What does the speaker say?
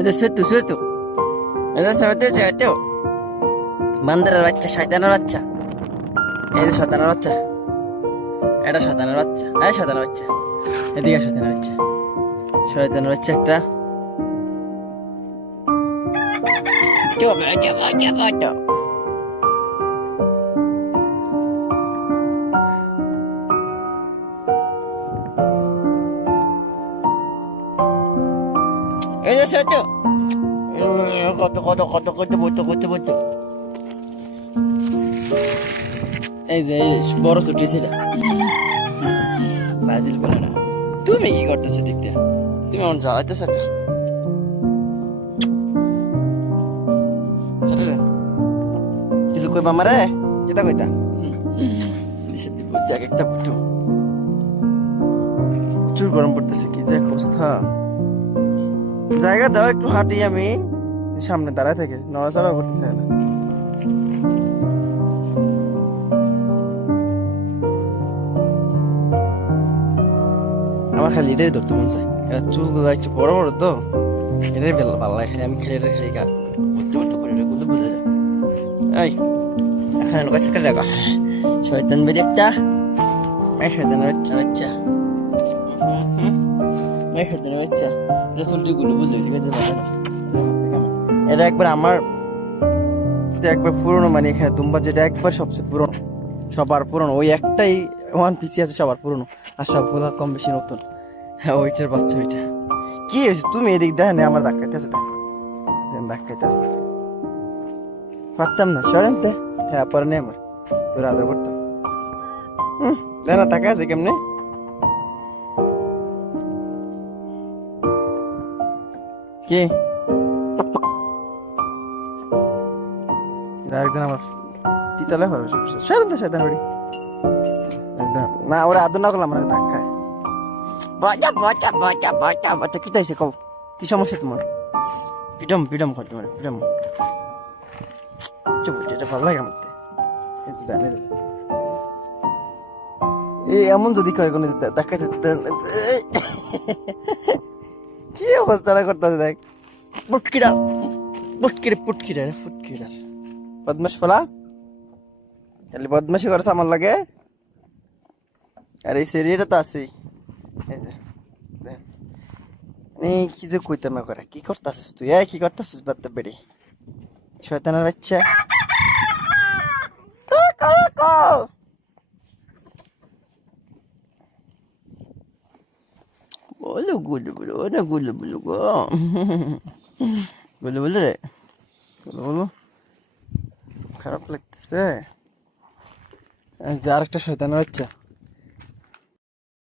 এটা সত্যি সত্যি এটা সত্যি সত্যি বান্দরের বাচ্চা শয়তানের বাচ্চা। এই যে শয়তানের বাচ্চা। এটা শয়তানের বাচ্চা। হ্যাঁ শয়তানের বাচ্চা। এদিকে শয়তানের বাচ্চা। শয়তানের বাচ্চা একটা। Coba, coba, coba, এই যে সত্য কত কত কত কত বলতো কত বলতো এই যে বড় ছুটি ছিল ব্রাজিল বলে না তুমি কি করতেছো দিয়ে তুমি আমার জ্বালাইতেছ কিছু কইবা মারে কেতা কইতা একটা প্রচুর গরম পড়তেছে কি যে অবস্থা জায়গা দাও, একটু হাঁটি আমি। সামনে দাঁড়ায় থেকে, নড়াচড়াও করতেছে না। আমার খালি এটাই ধরতে মন চায়। এরা চুলগুলো একটু বড় বড় তো, এটাই ভালো লাগে। আমি খালি এটা খালি গা করতে করতে করে, এটা গুলো বোঝা যায়। এই, এখানে লোক আছে জায়গা শয়তান বেদ একটা শয়তানের বাচ্চা বাচ্চা। এই শয়তানের বাচ্চা। এটা চুলটি গুলো, বুঝলে? ঠিক আছে এটা একবার আমার একবার পুরনো মানে এখানে দুম্বা, যেটা একবার সবচেয়ে পুরনো, সবার পুরনো। ওই একটাই ওয়ান পিসি আছে, সবার পুরনো। আর সবগুলো কম বেশি নতুন। হ্যাঁ ওইটার বাচ্চা, ওইটা। কি হয়েছে? তুমি এদিক দেখেন আমার ধাক্কাইতে আছে ধাক্কাইতে আছে পারতাম না, সরেন তে। হ্যাঁ পরে নেই আমার। তোর আদর করতাম। হুম দেখ না তাকা আছে কেমনে? কি? এমন যদি করে কোনো দেখাতে কি অবস্থাটা করতেছে দেখ? পুটকিরা। পুটকিরে পুটকিরা রে ফুটকিরা বদমাস ফলা। খালি বদমাসি করছে আমার লাগে। আর এই সেরিয়াটা তো আছেই। এই কি যে কইতে না করে কি করতেছিস তুই? এই কি করতেছিস বাদ বেড়ে। শয়তানের বাচ্চা। কা করো কো বলো গুলো বলো না গুলো বলো গো গুলো বলো রে গুলো বলো খারাপ লাগতেছে। যে আরেকটা শয়তানের বাচ্চা।